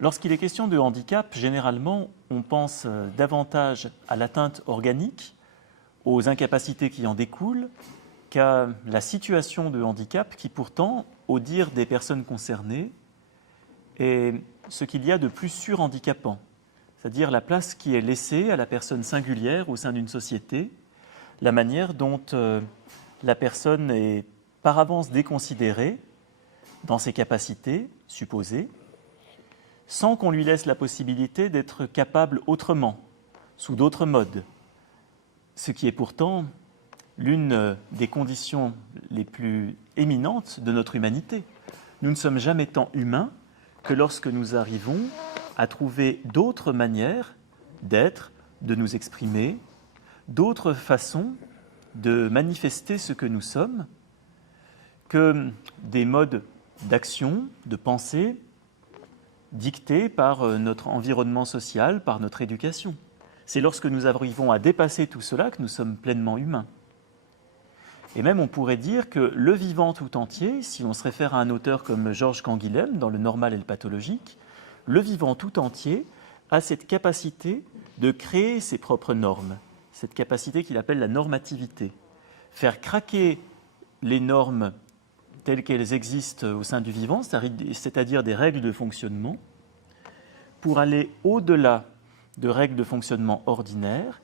Lorsqu'il est question de handicap, généralement, on pense davantage à l'atteinte organique, aux incapacités qui en découlent, qu'à la situation de handicap qui pourtant, au dire des personnes concernées, est ce qu'il y a de plus surhandicapant, c'est-à-dire la place qui est laissée à la personne singulière au sein d'une société, la manière dont la personne est par avance déconsidérée dans ses capacités supposées, sans qu'on lui laisse la possibilité d'être capable autrement, sous d'autres modes, ce qui est pourtant l'une des conditions les plus éminentes de notre humanité. Nous ne sommes jamais tant humains que lorsque nous arrivons à trouver d'autres manières d'être, de nous exprimer, d'autres façons de manifester ce que nous sommes, que des modes d'action, de pensée, dictés par notre environnement social, par notre éducation. C'est lorsque nous arrivons à dépasser tout cela que nous sommes pleinement humains. Et même on pourrait dire que le vivant tout entier, si on se réfère à un auteur comme Georges Canguilhem dans Le normal et le pathologique, le vivant tout entier a cette capacité de créer ses propres normes, cette capacité qu'il appelle la normativité. Faire craquer les normes telles qu'elles existent au sein du vivant, c'est-à-dire des règles de fonctionnement, pour aller au-delà de règles de fonctionnement ordinaires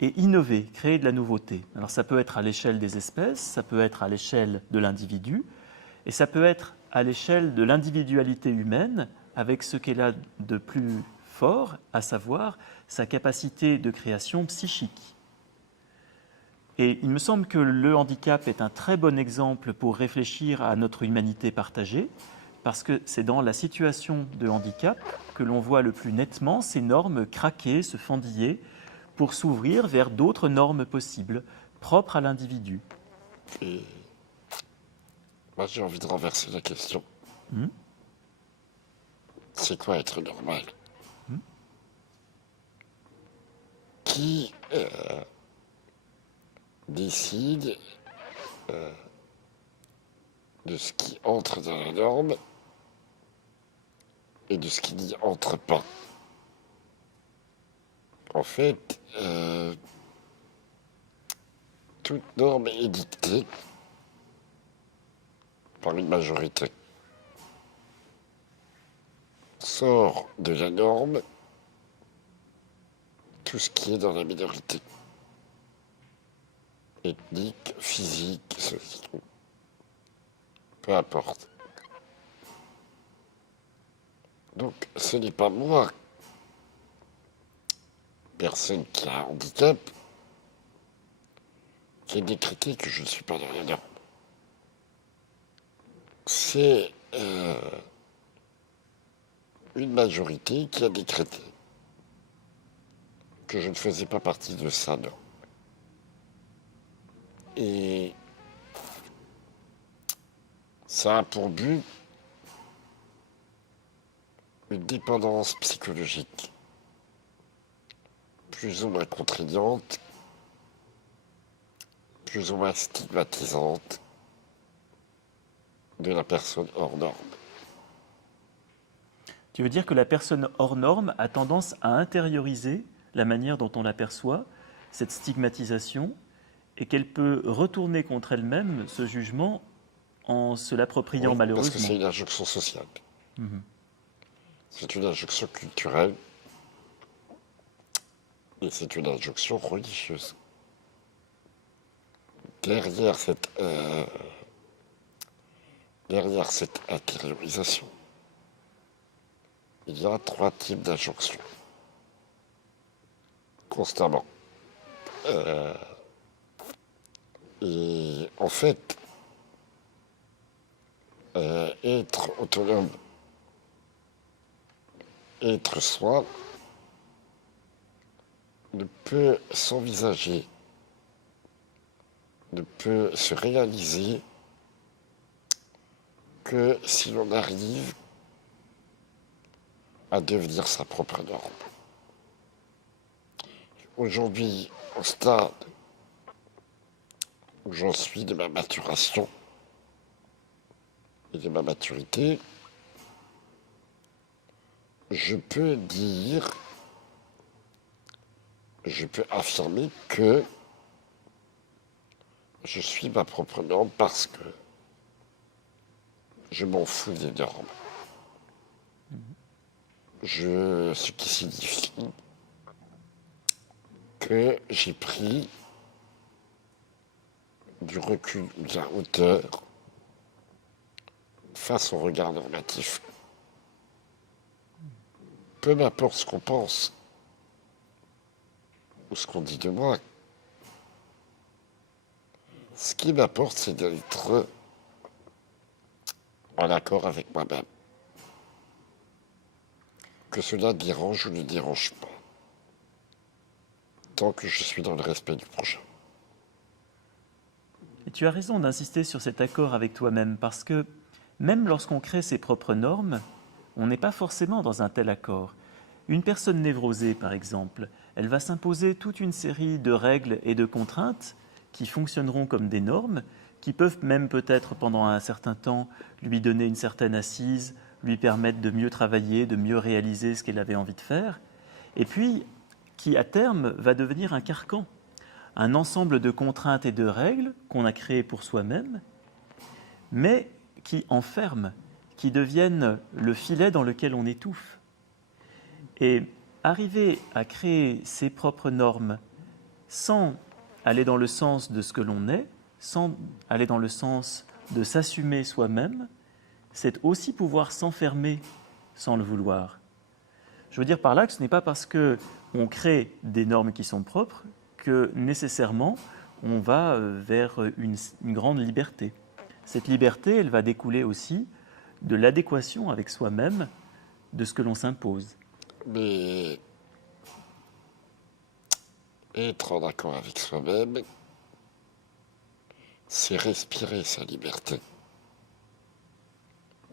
et innover, créer de la nouveauté. Alors ça peut être à l'échelle des espèces, ça peut être à l'échelle de l'individu, et ça peut être à l'échelle de l'individualité humaine, avec ce qu'elle a de plus fort, à savoir sa capacité de création psychique. Et il me semble que le handicap est un très bon exemple pour réfléchir à notre humanité partagée, parce que c'est dans la situation de handicap que l'on voit le plus nettement ces normes craquer, se fendiller, pour s'ouvrir vers d'autres normes possibles, propres à l'individu. Et moi, j'ai envie de renverser la question. C'est quoi être normal? Qui décide de ce qui entre dans la norme et de ce qui n'y entre pas? En fait, toute norme est dictée par une majorité. Sort de la norme tout ce qui est dans la minorité. Ethnique, physique, social. Peu importe. Donc, ce n'est pas moi, personne qui a un handicap, qui ai décrété que je ne suis pas dans la norme. C'est une majorité qui a décrété que je ne faisais pas partie de sa norme. Et ça a pour but une dépendance psychologique plus ou moins contraignante, plus ou moins stigmatisante de la personne hors norme. Tu veux dire que la personne hors norme a tendance à intérioriser la manière dont on l'aperçoit, cette stigmatisation, et qu'elle peut retourner contre elle-même ce jugement en se l'appropriant Oui, malheureusement. parce que c'est une injonction sociale. C'est une injonction culturelle et c'est une injonction religieuse. Derrière cette intériorisation, il y a 3 types d'injonctions. Constamment. Et en fait, être autonome, être soi, ne peut s'envisager, ne peut se réaliser que si l'on arrive à devenir sa propre norme. Aujourd'hui, au stade où j'en suis de ma maturation et de ma maturité, je peux dire, je peux affirmer que je suis ma propre norme parce que je m'en fous des normes. Ce qui signifie que j'ai pris du recul ou de la hauteur face au regard normatif. Peu m'importe ce qu'on pense ou ce qu'on dit de moi, ce qui m'importe, c'est d'être en accord avec moi-même. Que cela dérange ou ne dérange pas, tant que je suis dans le respect du prochain. Et tu as raison d'insister sur cet accord avec toi-même, parce que même lorsqu'on crée ses propres normes, on n'est pas forcément dans un tel accord. Une personne névrosée, par exemple, elle va s'imposer toute une série de règles et de contraintes qui fonctionneront comme des normes, qui peuvent même peut-être pendant un certain temps lui donner une certaine assise, lui permettre de mieux travailler, de mieux réaliser ce qu'elle avait envie de faire, et puis qui à terme va devenir un carcan, un ensemble de contraintes et de règles qu'on a créées pour soi-même, mais qui enferment, qui deviennent le filet dans lequel on étouffe. Et arriver à créer ses propres normes sans aller dans le sens de ce que l'on est, sans aller dans le sens de s'assumer soi-même, c'est aussi pouvoir s'enfermer sans le vouloir. Je veux dire par là que ce n'est pas parce qu'on crée des normes qui sont propres que nécessairement on va vers une grande liberté. Cette liberté, elle va découler aussi de l'adéquation avec soi-même de ce que l'on s'impose. Mais être en accord avec soi-même, c'est respirer sa liberté.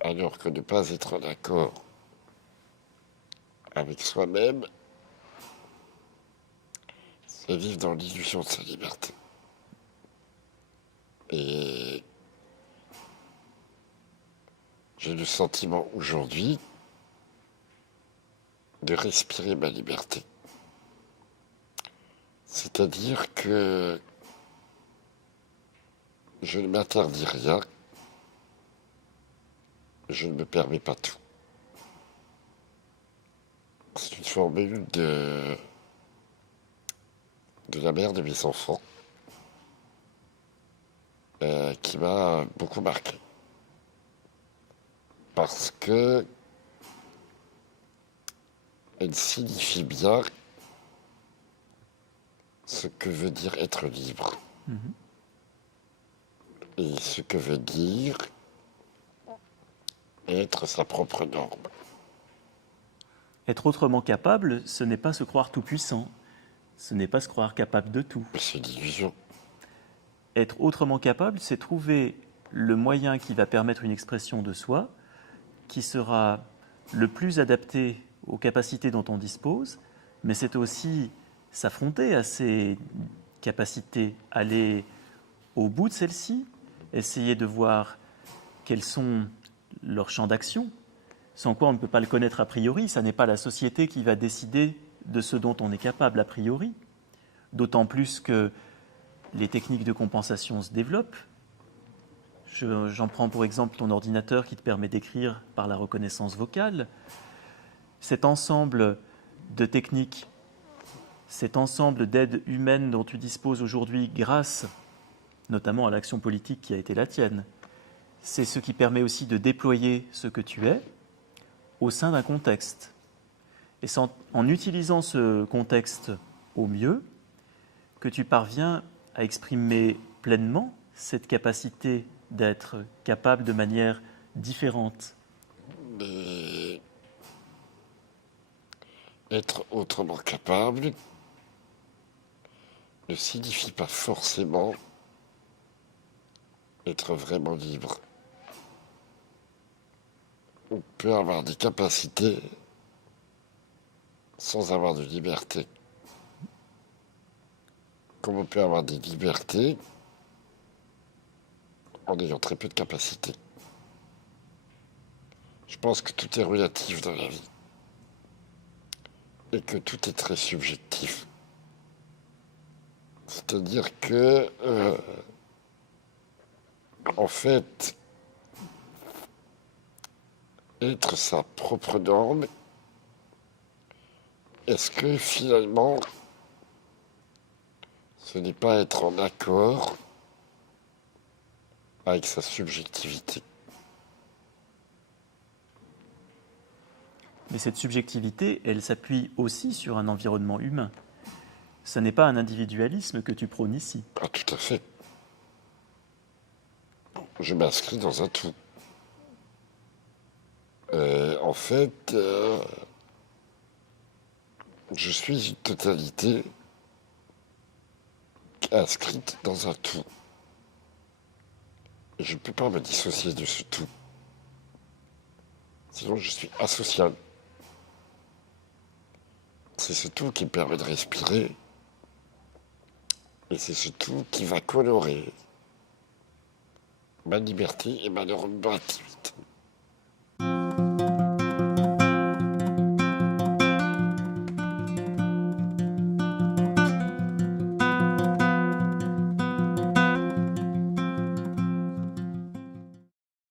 Alors que ne pas être en accord avec soi-même, c'est vivre dans l'illusion de sa liberté. Et j'ai le sentiment aujourd'hui de respirer ma liberté. C'est-à-dire que je ne m'interdis rien, je ne me permets pas tout. C'est une formule de la mère de mes enfants qui m'a beaucoup marqué. Parce que elle signifie bien ce que veut dire être libre. Et ce que veut dire être sa propre norme. Être autrement capable, ce n'est pas se croire tout-puissant, ce n'est pas se croire capable de tout. C'est une illusion. Être autrement capable, c'est trouver le moyen qui va permettre une expression de soi, qui sera le plus adapté aux capacités dont on dispose, mais c'est aussi s'affronter à ces capacités, aller au bout de celles-ci, essayer de voir quels sont leurs champs d'action, sans quoi on ne peut pas le connaître a priori. Ça n'est pas la société qui va décider de ce dont on est capable a priori, d'autant plus que les techniques de compensation se développent. J'en prends pour exemple ton ordinateur qui te permet d'écrire par la reconnaissance vocale. Cet ensemble de techniques, cet ensemble d'aides humaines dont tu disposes aujourd'hui grâce notamment à l'action politique qui a été la tienne, c'est ce qui permet aussi de déployer ce que tu es au sein d'un contexte. Et c'est en utilisant ce contexte au mieux que tu parviens à exprimer pleinement cette capacité d'être capable de manière différente. Mais être autrement capable ne signifie pas forcément être vraiment libre. On peut avoir des capacités sans avoir de liberté. Comme on peut avoir des libertés en ayant très peu de capacités. Je pense que tout est relatif dans la vie. et que tout est très subjectif. C'est-à-dire que, en fait, être sa propre norme, est-ce que finalement, ce n'est pas être en accord avec sa subjectivité? Mais cette subjectivité, elle s'appuie aussi sur un environnement humain. Ce n'est pas un individualisme que tu prônes ici. Ah, tout à fait. Je m'inscris dans un tout. En fait, je suis une totalité inscrite dans un tout. Et je ne peux pas me dissocier de ce tout. Sinon, je suis asocial. C'est ce tout qui me permet de respirer. Et c'est ce tout qui va colorer ma liberté et ma normativité.